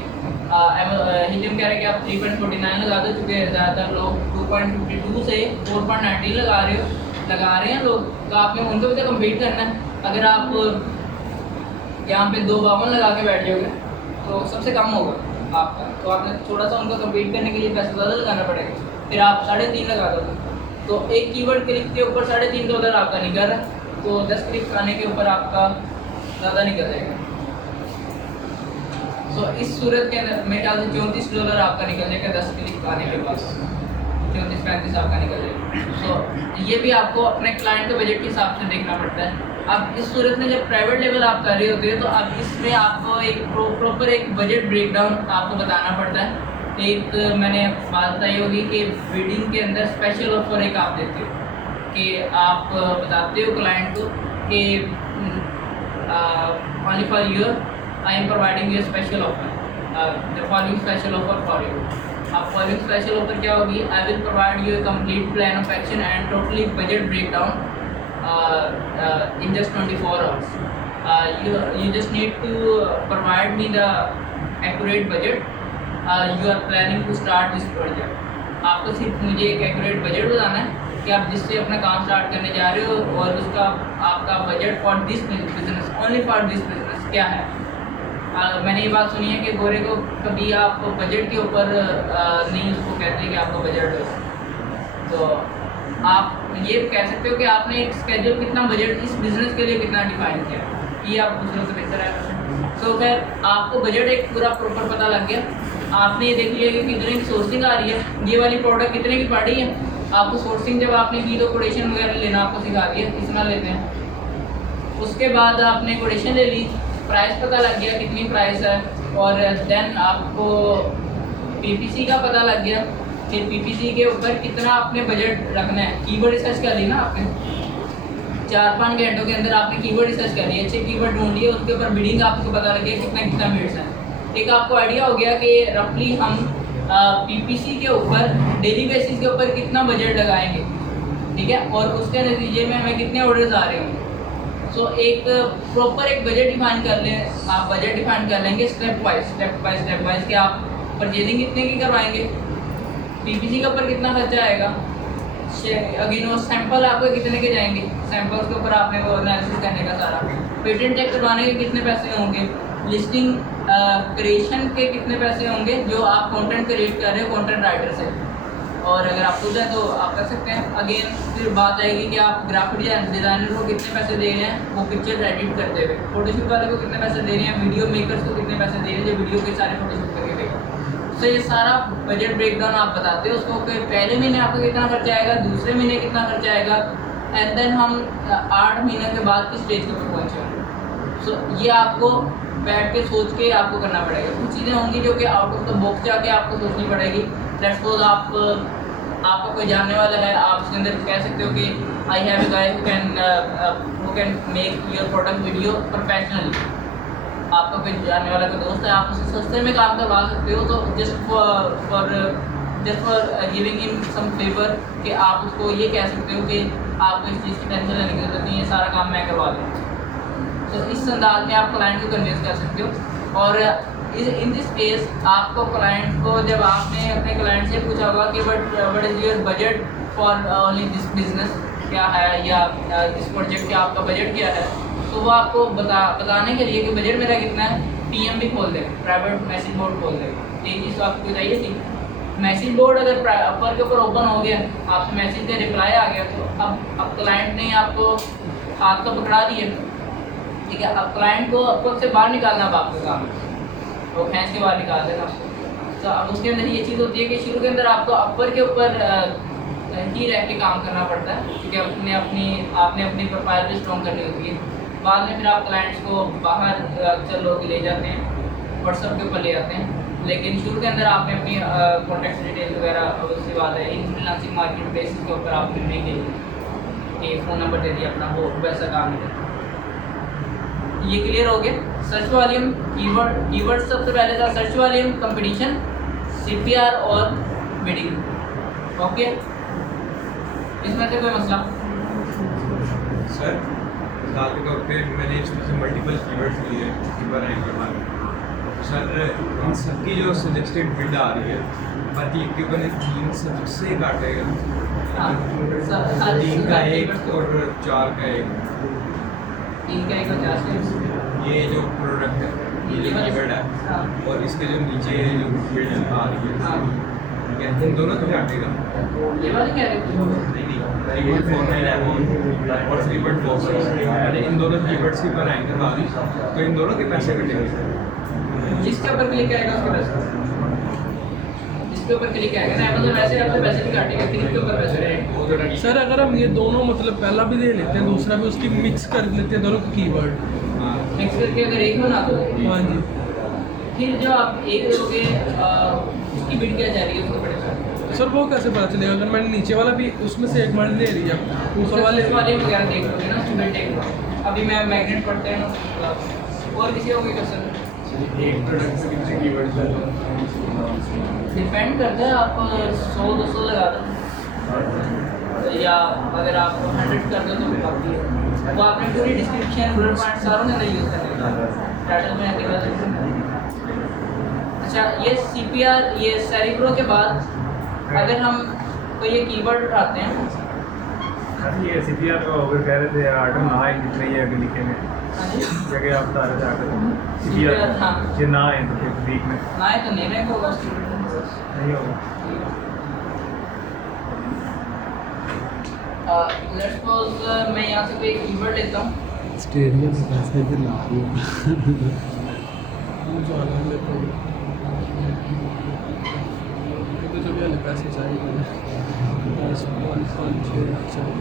हिलियम कह रहे हैं कि आप 3.49 लगा दो, चूँकि ज़्यादातर लोग 2.52 से 4.90 लगा रहे हैं लोग, तो आपने उनको भी तो कम्पीट करना है। अगर आप यहाँ पे 2.52 लगा के बैठ जाओगे तो सबसे कम होगा आपका, तो आपने थोड़ा सा उनको कम्पीट करने के लिए पैसा ज़्यादा लगाना पड़ेगा। फिर आप 3.5 लगा दोगे तो एक कीवर्ड क्लिक के ऊपर $3.5 आपका निकल रहा है, तो 10 क्लिक आने के ऊपर आपका ज़्यादा निकल जाएगा। तो इस सूरत के अंदर मेरे ख्याल से $34 आपका निकल जाएगा 10 क्लिक आने के बाद, 34-35 आपका निकल जाएगा। तो ये भी आपको अपने क्लाइंट के बजट के हिसाब से देखना पड़ता है अब इस सूरत में जब प्राइवेट लेवल आप कर रहे होते हैं तो अब इसमें आपको एक प्रॉपर एक बजट ब्रेकडाउन आपको बताना पड़ता है। एक मैंने बात बताई होगी कि बिडिंग के अंदर स्पेशल ऑफर एक आप देते हो कि आप बताते हो क्लाइंट को कि only for you I am providing you a special offer, the following special offer for you। अब following special offer क्या होगी? I will provide you a complete plan of action and totally budget breakdown in just 24 hours। You just need to provide me the accurate budget you are planning to start this project। आपको सिर्फ मुझे एक accurate budget बताना है कि आप जिससे अपना काम स्टार्ट करने जा रहे हो और उसका आपका budget for this business, only for this business क्या है। मैंने ये बात सुनी है कि गोरे को कभी आप बजट के ऊपर नहीं उसको कहते कि आपका बजट हो, तो आप ये कह सकते हो कि आपने एक स्केड्यूल कितना बजट इस बिज़नेस के लिए कितना डिफाइन किया, ये आप दूसरों से बेहतर है। तो खैर आपको बजट एक पूरा प्रॉपर पता लग गया, आपने ये देख लिया कि कितने की सोर्सिंग आ रही है, ये वाली प्रोडक्ट कितने की पड़ रही है। आपको सोर्सिंग जब आपने की तो कोटेशन वगैरह लेना आपको सिखा दिया, कितना लेते हैं। उसके बाद आपने कोटेशन ले ली, प्राइस पता लग गया कितनी प्राइस है, और देन आपको पीपीसी का पता लग गया कि पीपीसी के ऊपर कितना आपने बजट रखना है। कीवर्ड रिसर्च कर ली ना आपने, 4-5 घंटों के अंदर आपने कीवर्ड रिसर्च कर लिया, अच्छे कीवर्ड ढूंढ लिए, उसके ऊपर बिडिंग आपको पता लग गया कितना कितना मिनट्स है। एक आपको आइडिया हो गया कि रफली हम पीपीसी के ऊपर डेली बेसिस के ऊपर कितना बजट लगाएंगे, ठीक है, और उसके नतीजे में हमें कितने ऑर्डर्स आ रहे होंगे। सो एक प्रॉपर एक बजट डिफाइन कर लें, आप बजट डिफाइन कर लेंगे स्टेप वाइज कि आप परचेजिंग कितने की करवाएंगे, पीपीसी के ऊपर कितना खर्चा आएगा, अगेन वो सैंपल आपके कितने के जाएंगे, सैंपल्स के ऊपर आपने वो एनालिसिस करने का सारा, पेटेंट चेक करवाने के कितने पैसे होंगे, लिस्टिंग क्रिएशन के कितने पैसे होंगे जो आप कंटेंट क्रिएट कर रहे हो कंटेंट राइटर से, और अगर आप खुद हैं तो आप कर सकते हैं। अगेन फिर बात आएगी कि आप ग्राफिक डिज़ाइनर को कितने पैसे दे रहे हैं वो पिक्चर एडिट करते हुए, फोटोशूट वाले को कितने पैसे दे रहे हैं, वीडियो मेकर्स को कितने पैसे दे रहे हैं जो वीडियो के सारे फोटोशूट करके देगा। तो ये सारा बजट ब्रेकडाउन आप बताते हो उसको कि पहले महीने आपका कितना खर्चा आएगा, दूसरे महीने कितना खर्चा आएगा, एंड देन हम 8 महीने के बाद किस स्टेज के ऊपर पहुँचे होंगे। सो ये आपको बैठ के सोच के आपको करना पड़ेगा। कुछ चीज़ें होंगी जो कि आउट ऑफ द बॉक्स जाके आपको सोचनी पड़ेगी। लेट्स सपोज आपका कोई जानने वाला है, आप उसके अंदर कह सकते हो कि I have a guy who can make your product video professionally. आपका कोई जानने वाला कोई दोस्त है, आप उसे सस्ते में काम करवा सकते हो, तो just for giving in some favour कि आप उसको ये कह सकते हो कि आपको इस चीज़ की टेंशन लेने की जरूरत नहीं है, सारा काम मैं करवा दूँ। तो इस अंदाज में आप क्लाइंट को कन्विंस कर सकते हो। और इन दिस केस आपको क्लाइंट को जब आपने अपने क्लाइंट से पूछा होगा कि what is your budget for only this business क्या है, या इस प्रोजेक्ट का आपका बजट क्या है, तो वो आपको बताने के लिए कि बजट मेरा कितना है, पीएम भी खोल देगा, प्राइवेट मैसेज बोर्ड खोल देगा। ये चीज़ तो आपको चाहिए थी। मैसेज बोर्ड अगर अपर के ऊपर ओपन हो गया, आपसे मैसेज का रिप्लाई आ गया, तो अब क्लाइंट ने आपको हाथ तो पकड़ा दिए, ठीक है। अब क्लाइंट को अपवर्क से बाहर निकालना अब आपका काम है, वो खींच के बाहर निकाल देना आपको। तो अब उसके अंदर ये चीज़ होती है कि शुरू के अंदर आपको अपर के ऊपर ही रह के काम करना पड़ता है, क्योंकि आपने अपनी प्रोफाइल भी स्ट्रॉन्ग करनी होती है। बाद में फिर आप क्लाइंट्स को बाहर अक्सर लोग ले जाते हैं, व्हाट्सएप के ऊपर ले जाते हैं, लेकिन शुरू के अंदर आपने अपनी कॉन्टैक्ट डिटेल वगैरह उसकी बात है इन फ्रीलांसिंग मार्केट बेसिस के ऊपर आपने नहीं दे कि फ़ोन नंबर दे दिया अपना, वो वैसा काम नहीं है। ये क्लियर हो गया। सर्च वॉल्यूम, कीवर्ड सबसे पहले था सर्च वॉल्यूम, कंपटीशन, सीपीआर और बिडिंग। ओके, इसमें से कोई मसला? सर मिसाल के तौर पे मैंने इसमें से मल्टीपल कीवर्ड्स लिए कीवर्ड रैंक करवाने, सर इन सबकी जो सजेस्टेड बिड आ रही है, बाकी एक के बने 3 सबसे काटेगा, 3 का 1 और 4 का 1, 3 का 1 और 4 का, ये जो प्रोडक्ट है ये जो कीवर्ड है, और इसके जो नीचे जो बिड आ रही है, ठीक है, इन दोनों को काटेगा। ये वाली क्या है? नहीं 3.49 और 3.46, मैंने इन दोनों कीवर्ड्स के ऊपर रैंक करवा दी, तो इन दोनों के पैसे कटेंगे। जिसके ऊपर क्लिक करेगा उसके पैसे, इसके ऊपर क्लिक आएगा ना अमेज़न वैसे आपसे पैसे भी काटेगा, क्लिक के ऊपर पैसे रहेंगे। सर अगर हम ये दोनों मतलब पहला भी ले लेते हैं दूसरा भी उसकी मिक्स कर लेते हैं दोनों के कीवर्ड। हाँ मिक्स करके अगर एक बना दो हाँ जी। फिर जो आप एक दोगे उसकी बिड क्या जा रही है उसको पड़ेगा। सर वो कैसे पता चलेगा अगर मैंने नीचे वाला भी उसमें से एक मॉडल ले रही है ऊपर वाले वाले वगैरह देख लोगे ना, स्टूडेंट देख लो। अभी मैं मैग्नेट पढ़ते हैं ना, और किसी को भी कर सकते एक प्रोडक्ट में कितने कीवर्ड्स हैं? डिपेंड करता है, आप 100-200 लगा दो या अगर आप 100 कर दो तो भी काफ़ी है। वो आपने पूरी डिस्क्रिप्शन बुलेट पॉइंट सारों के अंदर यूज़ करना है, टाइटल में आके बाद। अच्छा ये CPR ये सेरिब्रो के बाद अगर हम कोई ये कीवर्ड उठाते हैं, ये CPR का अगर कह रहे थे आर्टम ना है जितने ये अगर लिखे हैं हाँ जी जगह आप बता रहे थे आर्टम CPR, CPR हाँ ये ना है तो फिर वीक में ना है तो नहीं रहेगा होगा। नहीं होगा। लेट्स सपोज मैं यहाँ से कोई कीवर्ड लेता हूँ, ऑस्ट्रेलिया में पैसा इधर ला रही है। जाना है मेरे को तो जब यार पैसे चाहिए 10 5 6 चाहिए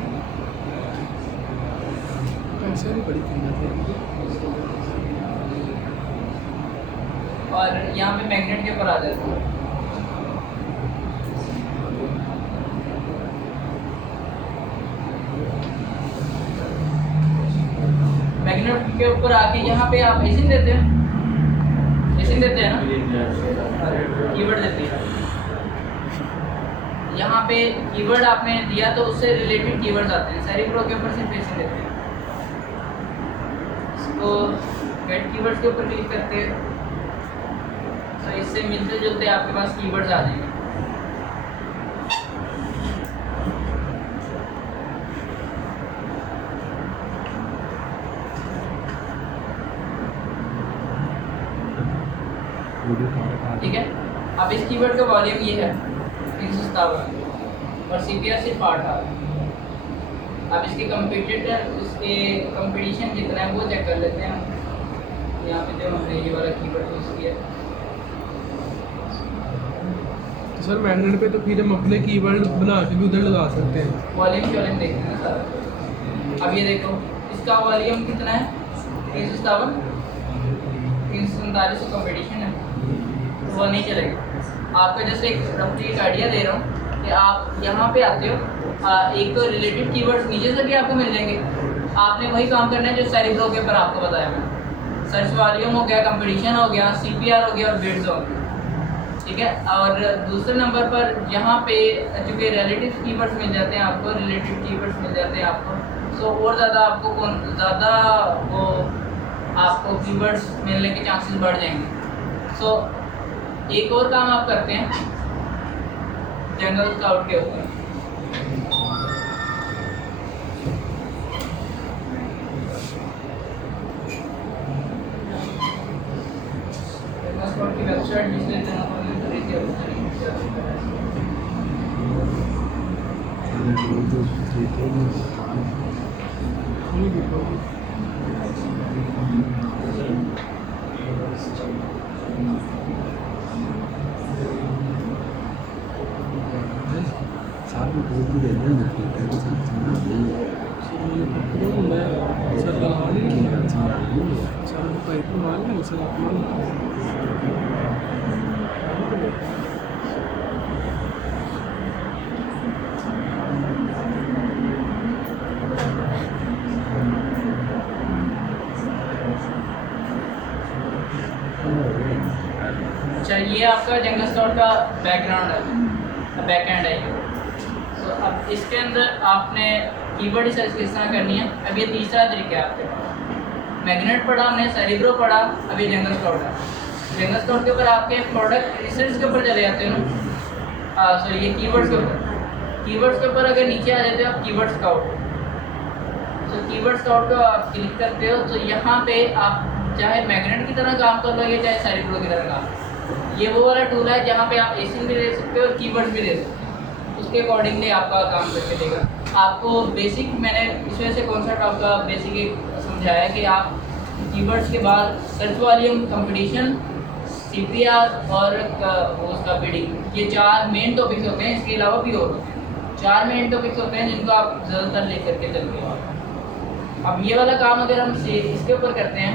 पैसे भी बड़ी कीमत है। और यहाँ पे मैग्नेट के ऊपर आ जाता हूँ। मैग्नेट के ऊपर आके यहाँ पे आप एसिन देते हैं, एसिन देते हैं ना, कीवर्ड देते हैं। यहाँ पे कीवर्ड आपने दिया तो उससे रिलेटेड कीवर्ड्स आते हैं। सेरिब्रो के ऊपर सिर्फ एसिन देते हैं, तो गेट कीवर्ड्स के ऊपर क्लिक करते हैं तो इससे मिलते जुलते आपके पास कीवर्ड्स आ जाएंगे। ठीक है, अब इस कीवर्ड का वॉल्यूम ये है 357 और CPR सिर्फ 8 आ रहा है। अब इसके कंपटीटर उसके कंपटीशन कितना है वो चेक कर लेते हैं। यहाँ पे जो हमने ये वाला कीवर्ड यूज़ किया है, तो सर मैग्नेट पे तो फिर हम अपने कीवर्ड बना के भी उधर लगा सकते हैं। वॉल्यूम शॉल्यूम देखते हैं सारा। अब ये देखो इसका वॉल्यूम कितना है 357, 347 कंपटीशन है तो वो नहीं चलेगा। आपका जैसे एक रफली एक आइडिया दे रहा हूँ कि आप यहाँ पे आते हो, एक तो रिलेटेड कीवर्ड्स नीचे से भी आपको मिल जाएंगे। आपने वही काम करना है जो सेरिब्रो के ऊपर आपको बताया मैंने। सर्च वॉल्यूम हो गया, कंपटीशन हो गया, CPR हो गया और बिड्स हो गया, ठीक है। और दूसरे नंबर पर यहाँ पे चूँकि रिलेटिव कीवर्ड्स मिल जाते हैं आपको, रिलेटेड कीवर्ड्स मिल जाते हैं आपको, सो और ज़्यादा आपको ज़्यादा वो आपको कीवर्ड्स मिलने के चांसेस बढ़ जाएंगे। सो एक और काम आप करते हैं जनरल स्काउट के ऊपर। जनरल स्काउट की वेबसाइट जिसने साल में कोई भी देना है फिर तो समझना नहीं सर भाई तो मान लें सर अच्छा ये आपका जंगल स्काउट का बैकग्राउंड है, बैक एंड है ये। तो अब इसके अंदर आपने कीवर्ड रिसर्च किस तरह करनी है। अब ये तीसरा तरीका है आपके पास। मैग्नेट पढ़ा हमने, सेरिब्रो पढ़ा, अब ये जंगल स्काउट है। जंगल स्काउट के ऊपर आपके प्रोडक्ट रिसर्च के ऊपर चले जाते हैं ना, सॉरी ये कीवर्ड्स के ऊपर। कीवर्ड्स के ऊपर अगर नीचे आ जाते हो आप कीवर्ड स्काउट, तो कीवर्ड स्काउट को आप क्लिक करते हो तो यहाँ पे आप चाहे मैग्नेट की तरह काम कर लो या चाहे सेरिब्रो की तरह काम, ये वो वाला टूल है जहाँ पे आप एसिन भी दे सकते हो और कीवर्ड्स भी दे सकते हो। उसके अकॉर्डिंगली आपका काम करके देगा। आपको बेसिक मैंने इस वजह से कॉन्सेप्ट आपका बेसिक समझाया कि आप कीवर्ड्स के बाद सर्च वॉल्यूम, कंपटीशन, CPR और उसका बिडिंग, ये 4 मेन टॉपिक्स होते हैं। इसके अलावा भी और होते हैं, 4 मेन टॉपिक्स होते हैं जिनको आप ज़्यादातर लेकर के चलते हो। अब ये वाला काम अगर हम इसके ऊपर करते हैं,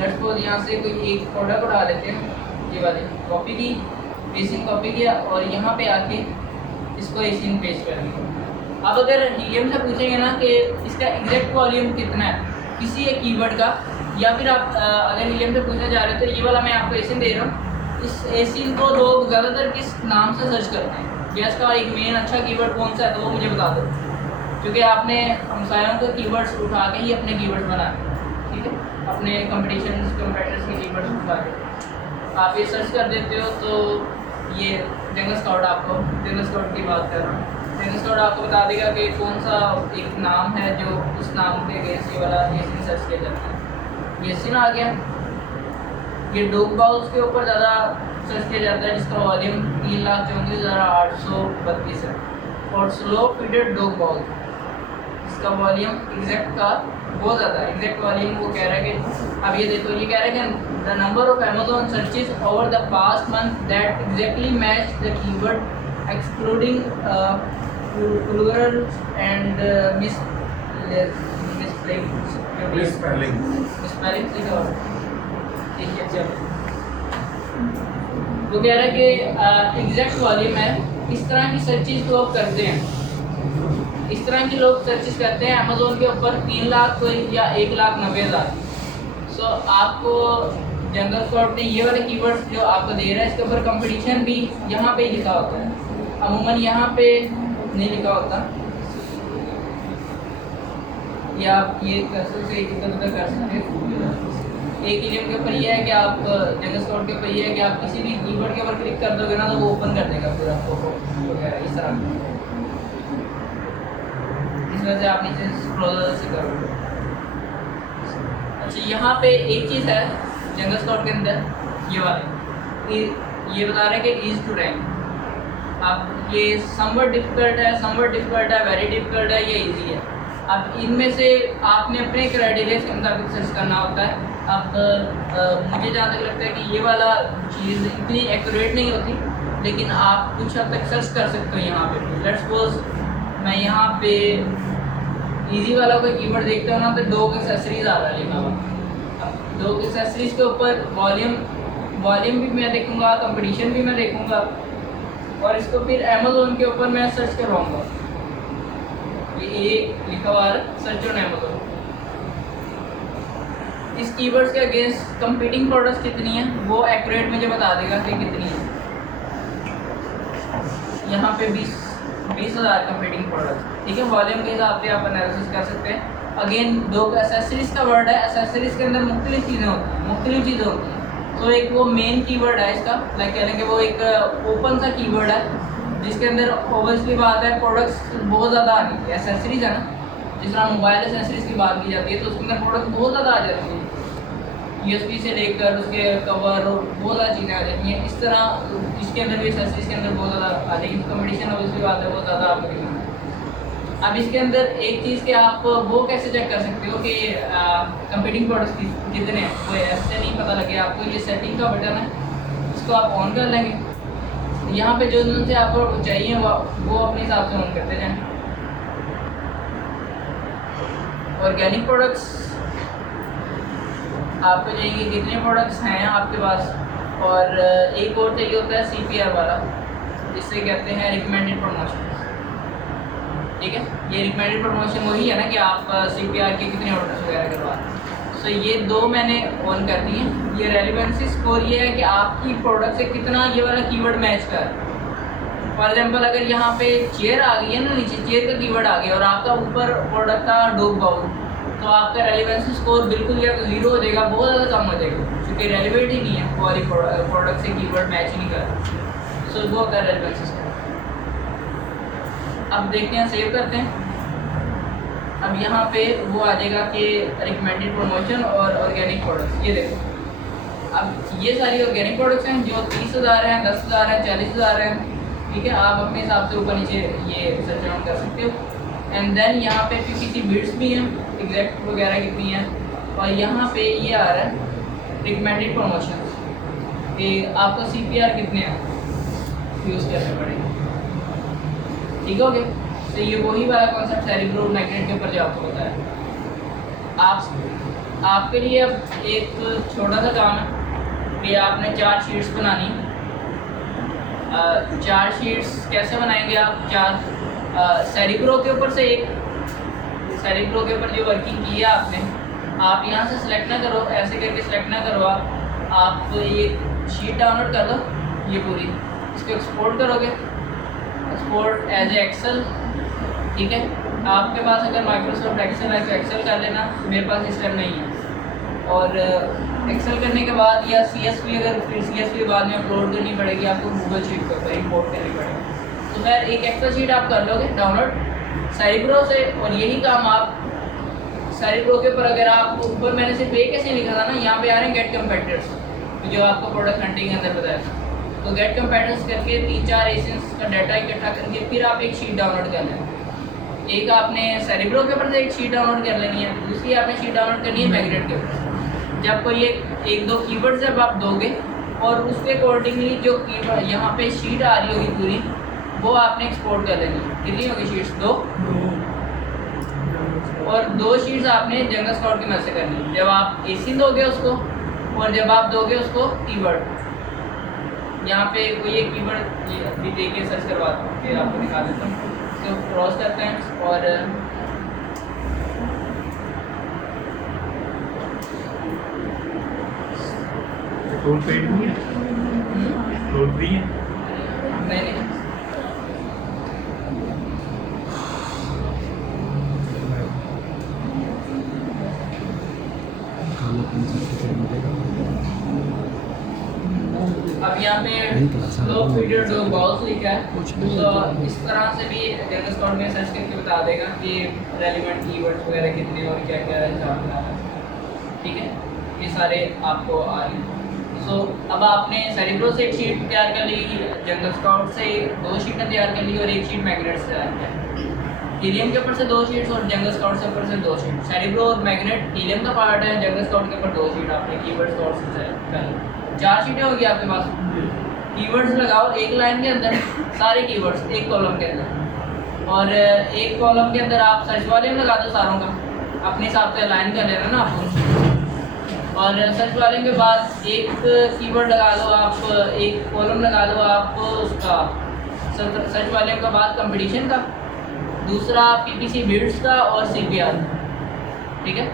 लेट्स सपोज यहाँ से कोई एक प्रोडक्ट उठा लेते हैं, ये वाली कॉपी की, एसिन कॉपी किया और यहाँ पे आके इसको एसिन पेस्ट कर दिया। अब अगर हीलियम से पूछेंगे ना कि इसका एग्जैक्ट वॉल्यूम कितना है किसी एक कीवर्ड का, या फिर आप अगर हीलियम से पूछने जा रहे हो तो ये वाला मैं आपको एसिन दे रहा हूँ, इस एसिन को लोग ज़्यादातर किस नाम से सर्च करते हैं, या इसका एक मेन अच्छा कीवर्ड कौन सा है, तो वो मुझे बता दो, क्योंकि आपने हमसायों के कीवर्ड्स उठा के ही अपने कीवर्ड्स बनाए, ठीक है, अपने कंपटीटर्स के कीवर्ड्स उठा के आप ये सर्च कर देते हो। तो ये जंगल स्काउट, आपको जंगल स्काउट की बात कर रहा हूँ, जंगल स्काउट आपको बता देगा कि कौन सा एक नाम है जो उस नाम के अगेंस्ट ये वाला एसिन सर्च किया जाता है। ये एसिन आ गया। ये डॉग बाउल्स के ऊपर ज़्यादा सर्च किया जाता है, जिसका वॉल्यूम 3,34,832 है। और स्लो फीडेड डॉग बाउल, इसका वॉल्यूम एग्जैक्ट का बहुत ज़्यादा है। एग्जैक्ट वॉल्यूम वो कह रहा है कि अब ये देखो, ये कह रहा है कि the number of Amazon searches over the past month that exactly match the keyword excluding plural and misspelling लिखा हुआ है। ठीक है, चलो वो कह रहा है कि एग्जैक्ट वॉल्यूम है। इस तरह की सर्चेस लोग करते हैं, इस तरह की लोग सर्चेस करते हैं अमेज़ोन के ऊपर 3 लाख कोई या 1,90,000। सो आपको जंगल स्काउट ने ये वाले कीवर्ड्स जो आपको दे रहा है इसके ऊपर कंपटीशन भी यहाँ पे ही लिखा होता है, अमूमन यहाँ पे नहीं लिखा होता। या आप ये कर्सर से इधर कर सकते हैं। एक ईलियम के ऊपर ये है कि आप जंगल स्काउट के ऊपर ये है कि आप किसी भी कीवर्ड के ऊपर क्लिक कर दोगे ना तो वो ओपन कर देगा पूरा फोटो वगैरह इस तरह। इस वजह से आप नीचे स्क्रॉल से करोगे। अच्छा, यहाँ पे एक चीज़ है जंगल स्काउट के अंदर, ये वाले ये बता रहे हैं कि ईज टू रैंक। आप ये समवट डिफिकल्ट है, वेरी डिफिकल्ट है, ये ईजी है। अब इनमें से आपने अपने क्राइटेरिया के मुताबिक सर्च करना होता है। अब मुझे जहाँ तक लगता है कि ये वाला चीज़ इतनी एक्यूरेट नहीं होती, लेकिन आप कुछ हद तक सर्च कर सकते हो यहाँ पे। लेट्स सपोज मैं यहाँ पे इजी वाला कोई कीवर्ड देखता हूँ ना तो डॉग एक्सेसरीज आ रहा है लिखा हुआ। अब डॉग एक्सेसरीज के ऊपर वॉल्यूम भी मैं देखूँगा, कंपटीशन भी मैं देखूँगा, और इसको फिर अमेज़ोन के ऊपर मैं सर्च करवाऊँगा। ये लिखा हुआ है सर्च ऑन अमेज़ोन। इस कीवर्ड्स के अगेंस्ट कंपीटिंग प्रोडक्ट्स कितनी हैं वो एक्यूरेट मुझे बता देगा कि कितनी है। यहाँ पे 20,000 कंपीटिंग प्रोडक्ट्स, ठीक है। वॉल्यूम के हिसाब से आप एनालिसिस कर सकते हैं। अगेन दो एसेसरीज का वर्ड है, एसेसरीज के अंदर मुख्तलिफ चीज़ें होती हैं, तो एक वो मेन कीवर्ड है इसका, लाइक कह लेंगे वो एक ओपन सा कीवर्ड है जिसके अंदर ओवरसली बात है प्रोडक्ट्स बहुत ज़्यादा आ गई। एसेसरीज है ना, जिस तरह मोबाइल एसेसरीज की बात की जाती है तो उसके अंदर प्रोडक्ट बहुत ज़्यादा आ जाती है, USB से लेकर उसके कवर और बहुत ज़्यादा चीज़ें आ जाती हैं। इस तरह इसके अंदर भी एसेसरीज के अंदर बहुत ज़्यादा आ जाएगी। कंपटीशन ऑब्वियसली बात है बहुत ज़्यादा आपको दिखना है। अब इसके अंदर एक चीज़ कि आप वो कैसे चेक कर सकते हो कि कंपीटिंग प्रोडक्ट्स कितने हैं, वो ऐसे नहीं पता लगे आपको। ये सेटिंग का बटन है, इसको आप ऑन कर लेंगे। यहाँ पे जो से आपको चाहिए वो अपने हिसाब से ऑन करते जाएँ। ऑर्गेनिक प्रोडक्ट्स आपको चाहिए कितने प्रोडक्ट्स हैं आपके पास, और एक और चाहिए होता है CPR वाला, जिससे कहते हैं रिकमेंडेड प्रमोशन, ठीक है। ये रिकमेंडेड प्रमोशन वही है ना कि आप CPR के कितने ऑर्डर्स वगैरह करवा रहे हैं। सो ये दो मैंने ऑन कर दिए। ये रेलिवेंसी स्कोर ये है कि आपकी प्रोडक्ट से कितना ये वाला कीवर्ड मैच कर। फॉर एग्जांपल अगर यहाँ पे चेयर आ गई है ना, नीचे चेयर का कीवर्ड आ गया और आपका ऊपर प्रोडक्ट था डॉग बाउल, तो आपका रेलिवेंसी स्कोर बिल्कुल या तो 0 हो जाएगा, बहुत ज़्यादा कम हो जाएगा, क्योंकि रेलिवेंट ही नहीं है, हमारी प्रोडक्ट से कीवर्ड मैच ही नहीं कर रहा। सो वो होता है रेलिवेंसी स्कोर। अब देखते हैं, सेव करते हैं। अब यहाँ पे वो आ जाएगा कि रिकमेंडेड प्रमोशन और ऑर्गेनिक प्रोडक्ट्स। ये देखो, अब ये सारी ऑर्गेनिक प्रोडक्ट्स हैं जो 30,000 हैं, 10,000 हैं, 40,000 हैं, ठीक है। आप अपने हिसाब से ऊपर नीचे ये सर्च डाउन कर सकते हो। एंड देन यहाँ पे PPC बिड्स भी हैं, एग्जैक्ट वगैरह कितनी हैं, और यहाँ पे ये आ रहा है रिकमेंडेड प्रमोशन कि आपको CPR कितने यूज़ करने पड़ेंगे। ठीक हो गया। तो ये वही वाला कॉन्सेप्ट सेरिब्रो मैग्नेट के ऊपर जो आपको बताया। आपके लिए अब एक छोटा सा काम है कि आपने 4 शीट्स बनानी। 4 शीट्स कैसे बनाएंगे आप? 4 सेरिब्रो के ऊपर से एक, सेरिब्रो के ऊपर जो वर्किंग की है आपने, आप यहाँ से सिलेक्ट ना करो, ऐसे करके सिलेक्ट ना करो, आप ये शीट डाउनलोड कर दो, ये पूरी इसको एक्सपोर्ट करोगे, एक्सपोर्ट एज ए एक्सेल। ठीक है, आपके पास अगर माइक्रोसॉफ्ट एक्सेल है तो एक्सेल कर लेना, मेरे पास इस टाइम नहीं है। और एक्सेल करने के बाद या CSV, अगर फिर CSV बाद में अपलोड करनी पड़ेगी आपको गूगल शीट के ऊपर इम्पोर्ट करनी पड़ेगी। तो खैर एक एक्सेल शीट आप कर लोगे डाउनलोड सेरिब्रो से। और यही काम आप सेरिब्रो के ऊपर, अगर आप ऊपर मैंने सिर्फ एक ऐसे लिखा था ना, यहाँ पे आ रहे हैं गेट कंपेटिटर्स, जो आपको प्रोडक्ट हंटिंग के अंदर बताया था। तो गेट कंपेटिटर्स करके 3-4 एसेंस का डाटा इकट्ठा करके फिर आप एक शीट डाउनलोड कर लेना। एक आपने सेरिब्रो के ऊपर से एक शीट डाउनलोड कर लेनी है, दूसरी आपने शीट डाउनलोड करनी है मैग्नेट के ऊपर। जब कोई एक दो कीवर्ड जब आप दोगे और उसके अकॉर्डिंगली जो कीवर्ड यहाँ पे शीट आ रही होगी पूरी, वो आपने एक्सपोर्ट कर लेनी है। कितनी होगी शीट्स? 2। और 2 शीट्स आपने जंगल स्काउट की मदद से करनी है। जब आप एसिन दोगे उसको और जब आप दोगे उसको कीवर्ड, यहाँ पे कोई एक कीवर्ड अभी दे के सर्च करवाता हूँ, फिर आपको दिखा देता हूँ। तो क्रॉस करते हैं और टोल पेड नहीं है, टोल फ्री है। नहीं अब यहाँ पे लो फीडर जो बॉल्स लिखा है, तो इस तरह से भी जंगल स्काउट में सर्च करके बता देगा कि रेलिवेंट कीवर्ड्स वगैरह कितने और क्या क्या हिसाब है। ठीक है, ये सारे आपको आ रहे हैं। सो अब आपने सेरिब्रो से एक शीट तैयार कर ली, जंगल स्काउट से 2 शीटें तैयार कर ली और एक शीट मैग्नेट से तैयार कर ली। हीलियम के ऊपर से 2 शीट्स और जंगल स्काउट से ऊपर से 2 शीट। सेरिब्रो और मैग्नेट हीलियम का पार्ट है, जंगल स्काउट के ऊपर 2 शीट आपने कीवर्ड स्काउट से कर ली। 4 शीटें होगी आपके पास। कीवर्ड्स लगाओ एक लाइन के अंदर, सारे कीवर्ड्स एक कॉलम के अंदर, और एक कॉलम के अंदर आप सर्च वॉल्यूम लगा दो सारों का, अपने हिसाब से अलाइन कर लेना ना आपको। और सर्च वॉल्यूम के बाद एक कीवर्ड लगा लो आप, एक कॉलम लगा लो आप उसका सर्च वॉल्यूम के बाद कंपटीशन का, दूसरा PPC बिड्स का और CPR। ठीक है,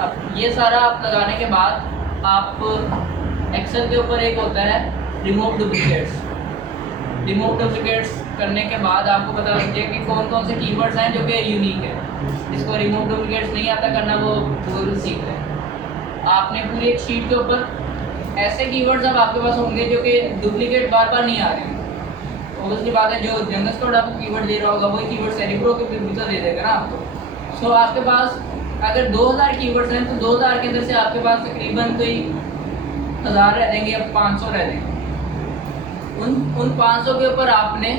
अब ये सारा आप लगाने के बाद आप एक्सेल के ऊपर एक होता है रिमूव डुप्लीकेट्स। रिमूव डुप्लीकेट्स करने के बाद आपको पता लग जाए कि कौन कौन से कीवर्ड्स हैं जो कि यूनिक है। जिसको रिमूव डुप्लीकेट्स नहीं आता करना वो गूगल सीख है। आपने पूरी एक शीट के ऊपर ऐसे कीवर्ड्स अब आपके पास होंगे जो कि डुप्लीकेट बार बार नहीं आ रहे हैं। ऑब्वियसली बात है, जो जंगल स्काउट आपको कीवर्ड दे रहा होगा वही कीवर्ड सेरिब्रो के भी तो दे देगा ना आपको। सो आपके पास अगर 2000 कीवर्ड्स हैं तो 2000 के अंदर से आपके पास तकरीबन कोई 1000 रह देंगे या 500 रह देंगे। उन 500 के ऊपर आपने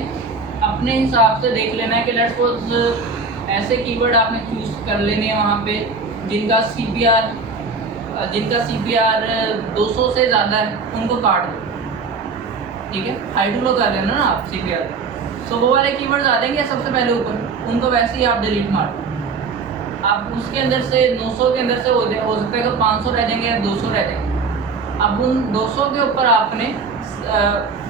अपने हिसाब से देख लेना है कि लेट्स सपोज ऐसे कीवर्ड आपने चूज कर लेने हैं वहाँ पे जिनका CPR 200 से ज़्यादा है, उनको काट दो। ठीक है, हाई टू लो कर लेना ना आप CPR। सो वो वाले कीवर्ड्स आ जाएंगे सबसे पहले ऊपर, उनको वैसे ही आप डिलीट मार दो। आप उसके अंदर से 900 के अंदर से हो सकता है कि 500 रह जाएंगे या 200 रह जाएंगे। अब उन 200 के ऊपर आपने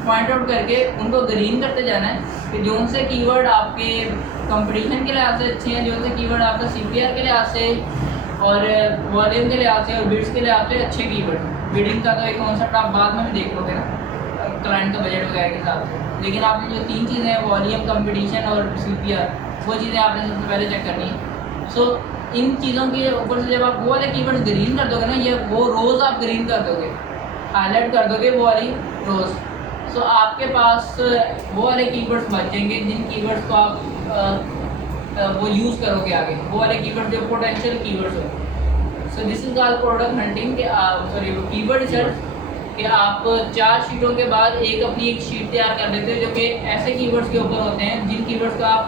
पॉइंट आउट करके उनको ग्रीन करते जाना है कि जो उनसे कीवर्ड आपके कंपटीशन के लिहाज से अच्छे हैं, जो उनसे कीवर्ड आपका CPR के लिहाज से और वॉल्यूम के लिहाज से और बिड्स के लिहाज से अच्छे कीवर्ड। बिडिंग का तो एक कॉन्सेप्ट आप बाद में भी देख लोगे ना क्लाइंट का बजट वगैरह के हिसाब से, लेकिन आपने जो 3 चीज़ें हैं वॉल्यूम, कंपटीशन और CPR, वो चीज़ें आपने सबसे पहले चेक करनी है। सो इन चीज़ों के ऊपर से जब आप वो वाले कीवर्ड ग्रीन कर दोगे ना, ये वो रोज़ आप ग्रीन कर दोगे, हाईलाइट कर दोगे वो वाली रोज़। सो आपके पास वो वाले कीवर्ड्स बच जाएंगे जिन कीवर्ड्स को आप वो यूज़ करोगे आगे, वो वाले कीवर्ड जो पोटेंशियल कीवर्ड्स हो। So this is called product hunting के कीवर्ड सर्च कि आप 4 शीटों के बाद अपनी एक शीट तैयार कर लेते हो जो कि ऐसे कीवर्ड्स के ऊपर होते हैं जिन कीवर्ड्स को आप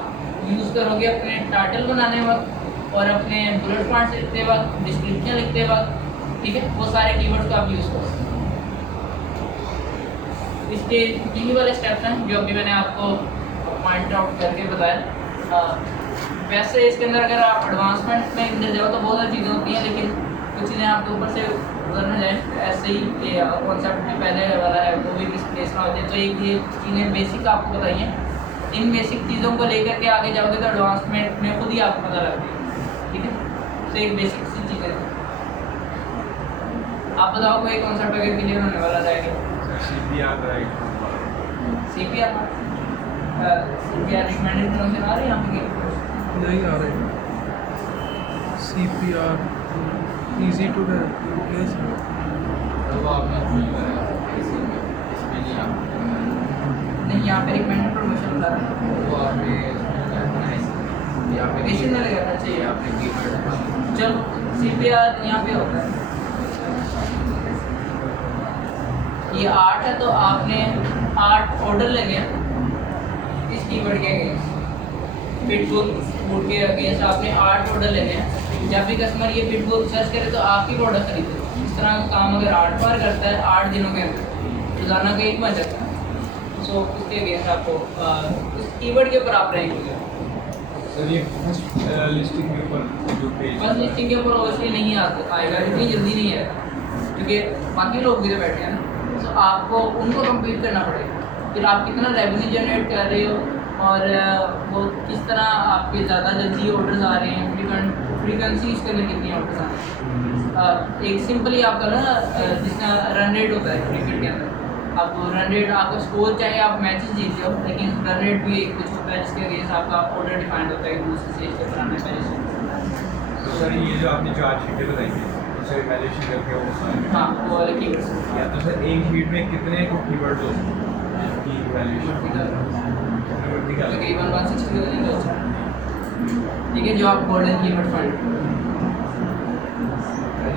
यूज़ करोगे अपने टाइटल बनाने वक्त और अपने बुलेट पॉइंट्स लिखते वक्त, डिस्क्रिप्शन लिखते वक्त ठीक है, वो सारे कीवर्ड्स को आप यूज़ करो। इसके यही वाले स्टेप्स हैं जो अभी मैंने आपको पॉइंट आउट करके बताया। वैसे इसके अंदर अगर आप एडवांसमेंट में अंदर जाओ तो बहुत सारी चीज़ें होती हैं, लेकिन कुछ चीज़ें आपके ऊपर से गुजरना जाए ऐसे ही ये कॉन्सेप्ट जो पहले वाला है वो भी डिस्प्लेस ना हो जाए। तो एक ये चीज़ें बेसिक आपको बताइए, इन बेसिक चीज़ों को लेकर के आगे जाओगे तो एडवांसमेंट में खुद ही आपको पता लग जाएगी, ठीक है। तो एक बेसिक सी चीज़ है। आप बताओ कोई कॉन्सेप्ट अगर क्लियर होने वाला रहेगा। CPR right. CPR recommended pronunciation आ रही है यहाँ पे? नहीं आ रहे। CPR easy to yes. वो आपने इसमें नहीं आप नहीं, यहाँ पे रिकमेंडेड प्रोमोशन बता रहा है। वो आपने एप्लीकेशन में लगाना चाहिए। आपने कीवर्ड चलो CPR यहाँ पे होता है, ये 8 है तो आपने 8 ऑर्डर लेने हैं इस कीवर्ड के अगेंस्ट। पिटबुल फूड के अगेंस्ट आपने 8 ऑर्डर लेने हैं। जब भी कस्टमर ये पिटबुल सर्च करे तो आपकी प्रोडक्ट खरीदे। इस तरह का काम अगर 8 बार करता है 8 दिनों के अंदर, रोजाना का 1 बन जाता है। सो उसके अगेंस्ट आपको उस कीवर्ड के ऊपर आप रैंक होगा। सर ये फर्स्ट लिस्टिंग के ऊपर जो पेज फर्स्ट लिस्टिंग के ऊपर ऑब्वियसली नहीं आएगा, इतनी जल्दी नहीं आएगा, क्योंकि बाकी लोग भी तो बैठे हैं ना। तो आपको उनको कंप्लीट करना पड़ेगा। फिर आप कितना रेवेन्यू जनरेट कर रहे हो और वो किस तरह आपके ज़्यादा जल्दी ऑर्डर्स आ रहे हैं, फ्रीक्वेंसी इसके अंदर कितनी ऑर्डर्स आ रहे हैं। एक सिंपली आपका ना जिसका रन रेट होता है क्रिकेट के अंदर, आपको रन रेट आपका स्कोर चाहे आप मैचेस जीते हो, लेकिन रन रेट भी एक कुछ होता है जिसके अगेंस्ट आपका ऑर्डर डिफाइंड होता है दूसरे स्टेज के पुराने पहले से। तो सर ये जो आपने 4 शीटें बताई हैं उसे वैल्यूएशन करके वो सारे हाँ, वो वाले कीवर्ड्स। या तो सर एक शीट में कितने को कीवर्ड हो जिसकी वैल्यूएशन तकरीबन 160 का नहीं होता, ठीक है, जो आप गोल्डन कीवर्ड फाइंड।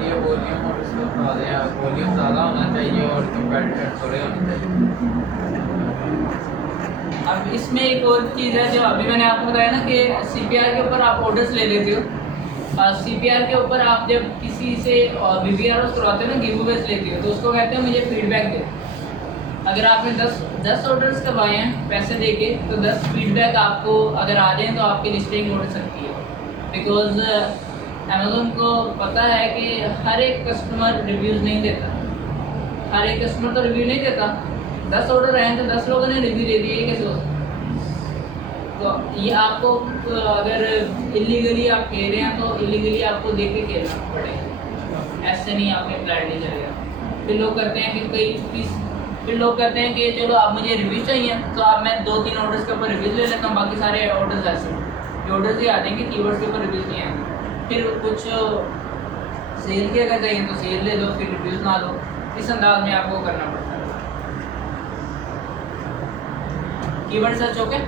ये वॉल्यूम और उसका वॉल्यूम ज़्यादा होना चाहिए और कंपेटिटर थोड़े होने चाहिए। अब इसमें एक और चीज़ है जो अभी मैंने आपको बताया ना कि CPR के ऊपर आप ऑर्डर्स ले लेते हो। CPR के ऊपर आप जब किसी से VPR करवाते हो ना, गिव अवेज लेते हो, तो उसको कहते हो मुझे फीडबैक दे। अगर आपने 10 ऑर्डर्स करवाए हैं पैसे दे के, तो 10 फीडबैक आपको अगर आ जाए तो आपकी लिस्टिंग बढ़ सकती है। बिकॉज अमेज़ोन को पता है कि हर एक कस्टमर रिव्यूज़ नहीं देता, हर एक कस्टमर तो रिव्यू नहीं देता। 10 ऑर्डर आए हैं तो 10 लोगों ने रिव्यू दे दिए, कैसे हो सकता है? तो ये आपको अगर इलीगली आप खेल रहे हैं तो इलीगली आपको देख के खेलना पड़ेगा, ऐसे नहीं आपने ब्लाइंडली चलेगा। फिर लोग करते हैं कि फिर लोग कहते हैं कि चलो आप मुझे रिव्यू चाहिए तो आप मैं 2-3 ऑर्डर्स के ऊपर रिव्यूज़ ले लेता हूँ, बाकी सारे ऑर्डर्स ऐसे जो ऑर्डर्स ही आ जाएंगे, कीवर्ड्स के ऊपर रिव्यूज़ नहीं आएंगे। फिर कुछ सेल के अगर चाहिए तो सेल ले लो, फिर रिव्यूज़ ना लो। इस अंदाज में आपको करना पड़ता है। कीवर्ड सर्च ओके,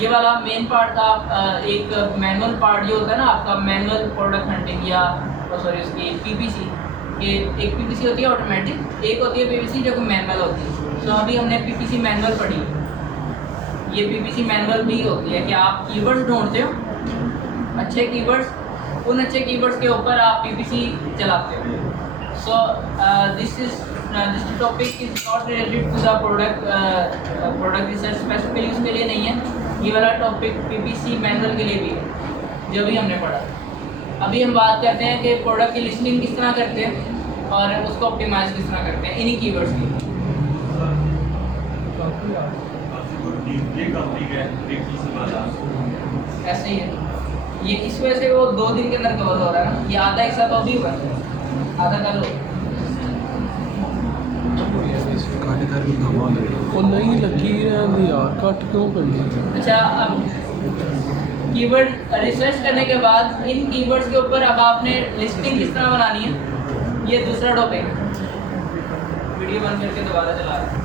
ये वाला मेन पार्ट था। एक मैनुअल पार्ट जो होता है ना आपका, मैनुअल प्रोडक्ट हंटिंग या सॉरी उसकी PPC, कि एक PPC होती है ऑटोमेटिक, एक होती है PPC जो कि मैनुअल होती है। तो अभी हमने PPC मैनुअल पढ़ी, ये PPC मैनुअल भी होती है कि आप कीवर्ड्स ढूंढते हो, अच्छे कीवर्ड्स, उन अच्छे कीवर्ड्स के ऊपर आप PPC चलाते हो। So this topic is not related to the product research, specifically उसके लिए नहीं है। ये वाला टॉपिक PPC मैनुअल के लिए भी है जो भी हमने पढ़ा। अभी हम बात करते हैं कि प्रोडक्ट की लिस्टिंग किस तरह करते हैं और उसको ऑप्टिमाइज किस तरह करते हैं इन्हीं कीवर्ड्स की। ऐसे ही है ये, इस वजह से वो 2 दिन के अंदर कवर हो रहा है ना। ये आधा हिस्सा तो अभी हुआ है, आधा कल हो। काटेदार भी कमाल है। वो नहीं लगी रहने यार, कट क्यों करनी? अच्छा, अब कीवर्ड रिसर्च करने के बाद इन कीवर्ड्स के ऊपर अब आपने लिस्टिंग किस तरह बनानी है, ये दूसरा टॉपिक है। वीडियो बंद करके दोबारा चला रहा है।